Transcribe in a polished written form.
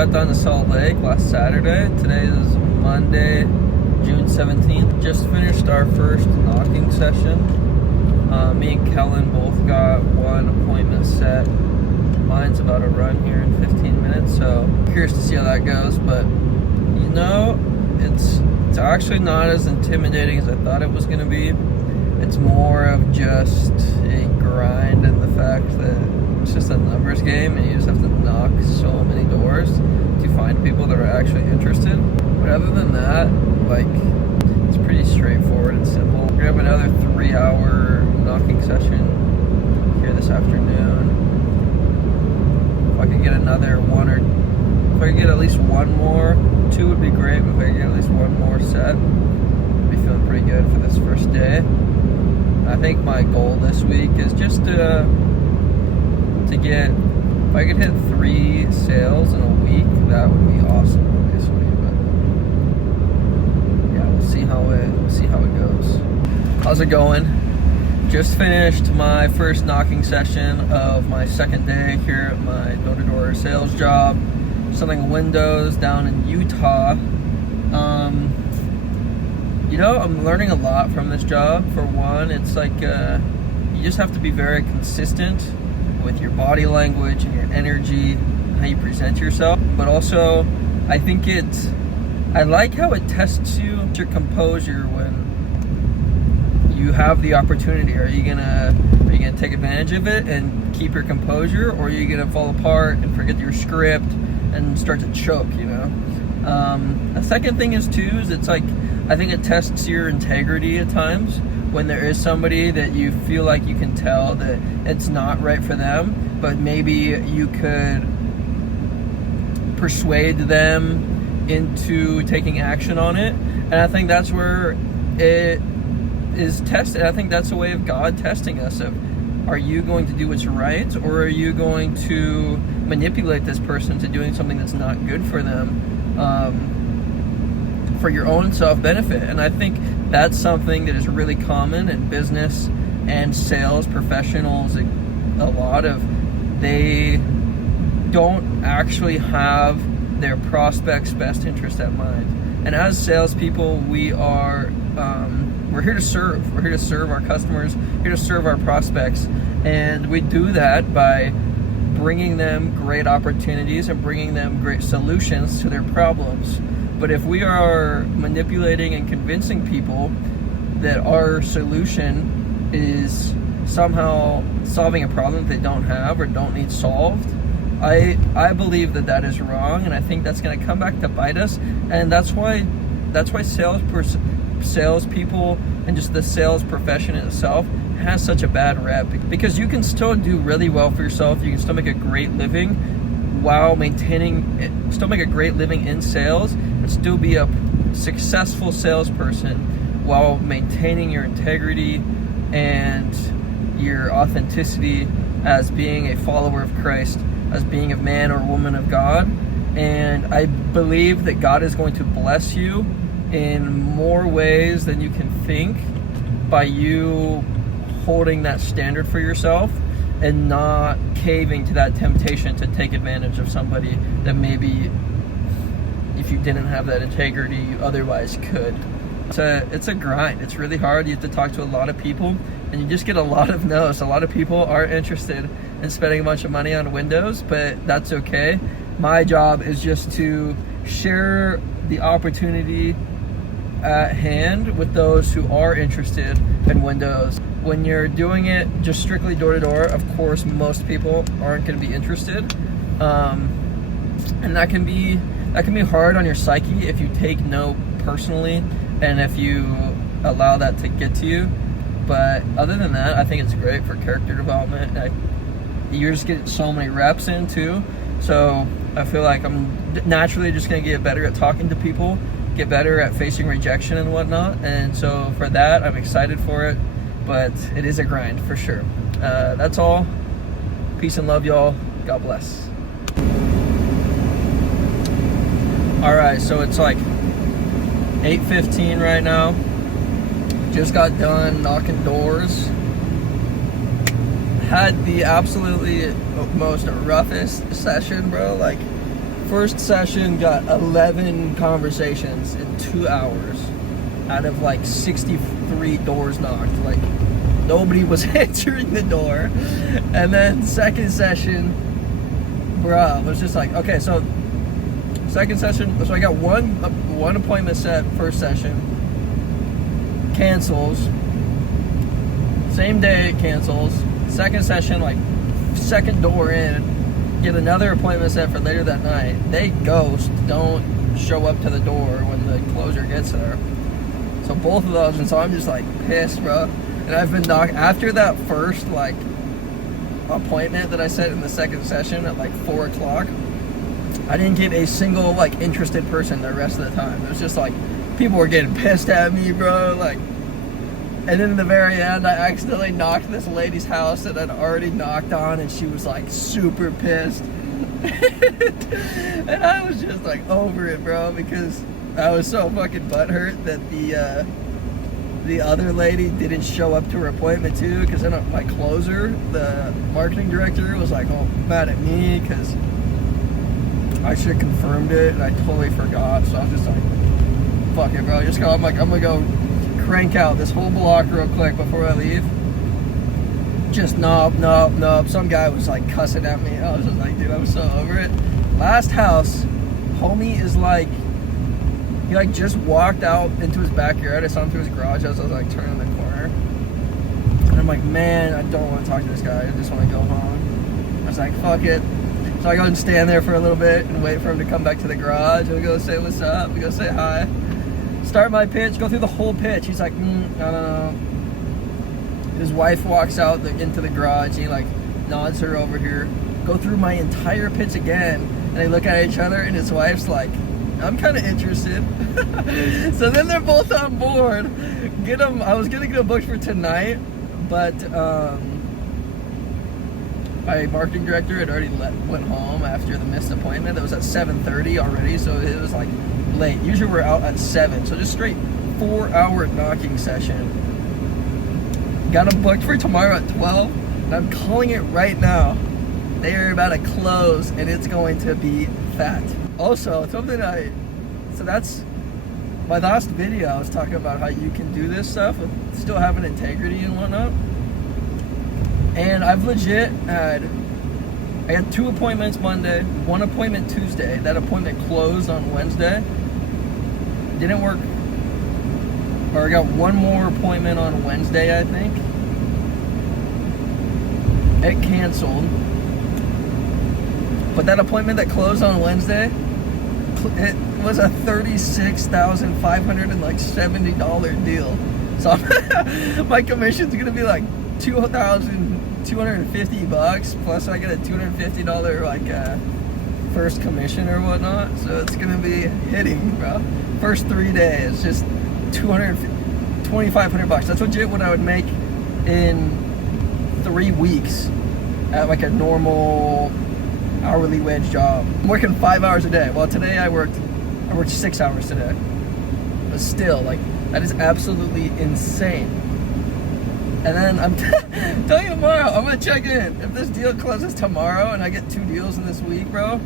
got done to Salt Lake last Saturday. Today is Monday, June 17th. Just finished our first knocking session. Me and Kellen both got one appointment set. Mine's about to run here in 15 minutes, so curious to see how that goes. But you know, it's actually not as intimidating as I thought it was going to be. It's more of just a grind, and the fact that it's just a numbers game and you just have to knock so many doors to find people that are actually interested. But other than that, like, it's pretty straightforward and simple. We're gonna have another 3-hour knocking session here this afternoon. If I could get another if I could get at least one more, 2 would be great, but if I could get at least one more set, I'd be feeling pretty good for this first day. I think my goal this week is just to get, if I could hit 3 sales in a week, that would be awesome, obviously. But yeah, we'll see how it goes. How's it going? Just finished my first knocking session of my second day here at my door-to-door sales job, selling windows down in Utah. You know, I'm learning a lot from this job. For one, it's like you just have to be very consistent with your body language and your energy, how you present yourself. But also, I think I like how it tests your composure when you have the opportunity. Are you gonna take advantage of it and keep your composure, or are you gonna fall apart and forget your script and start to choke, you know? A second thing is it's like, I think it tests your integrity at times when there is somebody that you feel like you can tell that it's not right for them, but maybe you could persuade them into taking action on it. And I think that's where it is tested. I think that's a way of God testing us of, are you going to do what's right, or are you going to manipulate this person to doing something that's not good for them, for your own self-benefit? And I think that's something that is really common in business and sales professionals. A lot of, they don't actually have their prospects' best interest at mind. And as salespeople, we're here to serve. We're here to serve our customers, here to serve our prospects. And we do that by bringing them great opportunities and bringing them great solutions to their problems. But if we are manipulating and convincing people that our solution is somehow solving a problem that they don't have or don't need solved, I believe that is wrong, and I think that's going to come back to bite us. And that's why salespeople and just the sales profession itself has such a bad rep, because you can still do really well for yourself. You can still make a great living while still make a great living in sales, and still be a successful salesperson while maintaining your integrity and your authenticity as being a follower of Christ, as being a man or woman of God. And I believe that God is going to bless you in more ways than you can think by you holding that standard for yourself and not caving to that temptation to take advantage of somebody that maybe, if you didn't have that integrity, you otherwise could. It's a grind. It's really hard. You have to talk to a lot of people, and you just get a lot of no's. A lot of people aren't interested in spending a bunch of money on windows, but that's okay. My job is just to share the opportunity at hand with those who are interested in windows. When you're doing it just strictly door to door, of course, most people aren't going to be interested, and that can be hard on your psyche if you take no personally, and if you allow that to get to you. But other than that, I think it's great for character development. You're just getting so many reps in too, so I feel like I'm naturally just going to get better at talking to people, get better at facing rejection and whatnot. And so for that, I'm excited for it. But it is a grind for sure. That's all. Peace and love, y'all. God bless. All right, so it's like 8:15 right now. Just got done knocking doors. Had the absolutely most roughest session, bro. Like First session got 11 conversations in 2 hours out of like 63 doors knocked. Like, nobody was answering the door. And then second session, bruh, was just like, okay, so second session, so I got one appointment set, first session, cancels. Same day it cancels. Second session, like second door in, get another appointment set for later that night. They ghost, don't show up to the door when the closer gets there. So both of those, and so I'm just like pissed, bro. And I've been after that first like appointment that I set in the second session at like 4 o'clock. I didn't get a single like interested person the rest of the time. It was just like people were getting pissed at me, bro. Like, and then in the very end, I accidentally knocked this lady's house that I'd already knocked on, and she was like super pissed. And I was just like over it, bro, because I was so fucking butthurt that the other lady didn't show up to her appointment too, because then my closer, the marketing director, was like, oh, mad at me because I should have confirmed it and I totally forgot. So I was just like, fuck it, bro. I'm gonna go crank out this whole block real quick before I leave. Just nope. Some guy was like cussing at me. I was just like, dude, I was so over it. Last house, homie is like, he like just walked out into his backyard. I saw him through his garage as I was like turning the corner. And I'm like, man, I don't want to talk to this guy. I just want to go home. I was like, fuck it. So I go and stand there for a little bit and wait for him to come back to the garage. And we go say what's up. We go say hi. Start my pitch, go through the whole pitch. He's like, I don't know. His wife walks out into the garage. He like nods her over here. Go through my entire pitch again. And they look at each other and his wife's like, I'm kind of interested. So then they're both on board. I was going to get a booked for tonight, but my marketing director had already went home after the missed appointment. That was at 7:30 already, so it was like late. Usually we're out at 7, so just straight 4-hour knocking session. Got them booked for tomorrow at 12, and I'm calling it right now. They are about to close, and it's going to be fat. Also, so that's my last video. I was talking about how you can do this stuff with still having integrity and whatnot. And I've legit I had 2 appointments Monday, 1 appointment Tuesday. That appointment closed on Wednesday. Didn't work. Or I got 1 more appointment on Wednesday, I think. It canceled. But that appointment that closed on Wednesday, it was a $36,570 deal. So my commission's gonna be like $2,250 plus I get a $250 like first commission or whatnot. So it's gonna be hitting, bro. First 3 days, just $2,500. That's legit what I would make in 3 weeks at like a normal hourly wage job. I'm working 5 hours a day. Well, today I worked 6 hours today. But still, like, that is absolutely insane. And then I'm telling you tomorrow, I'm gonna check in. If this deal closes tomorrow and I get 2 deals in this week, bro,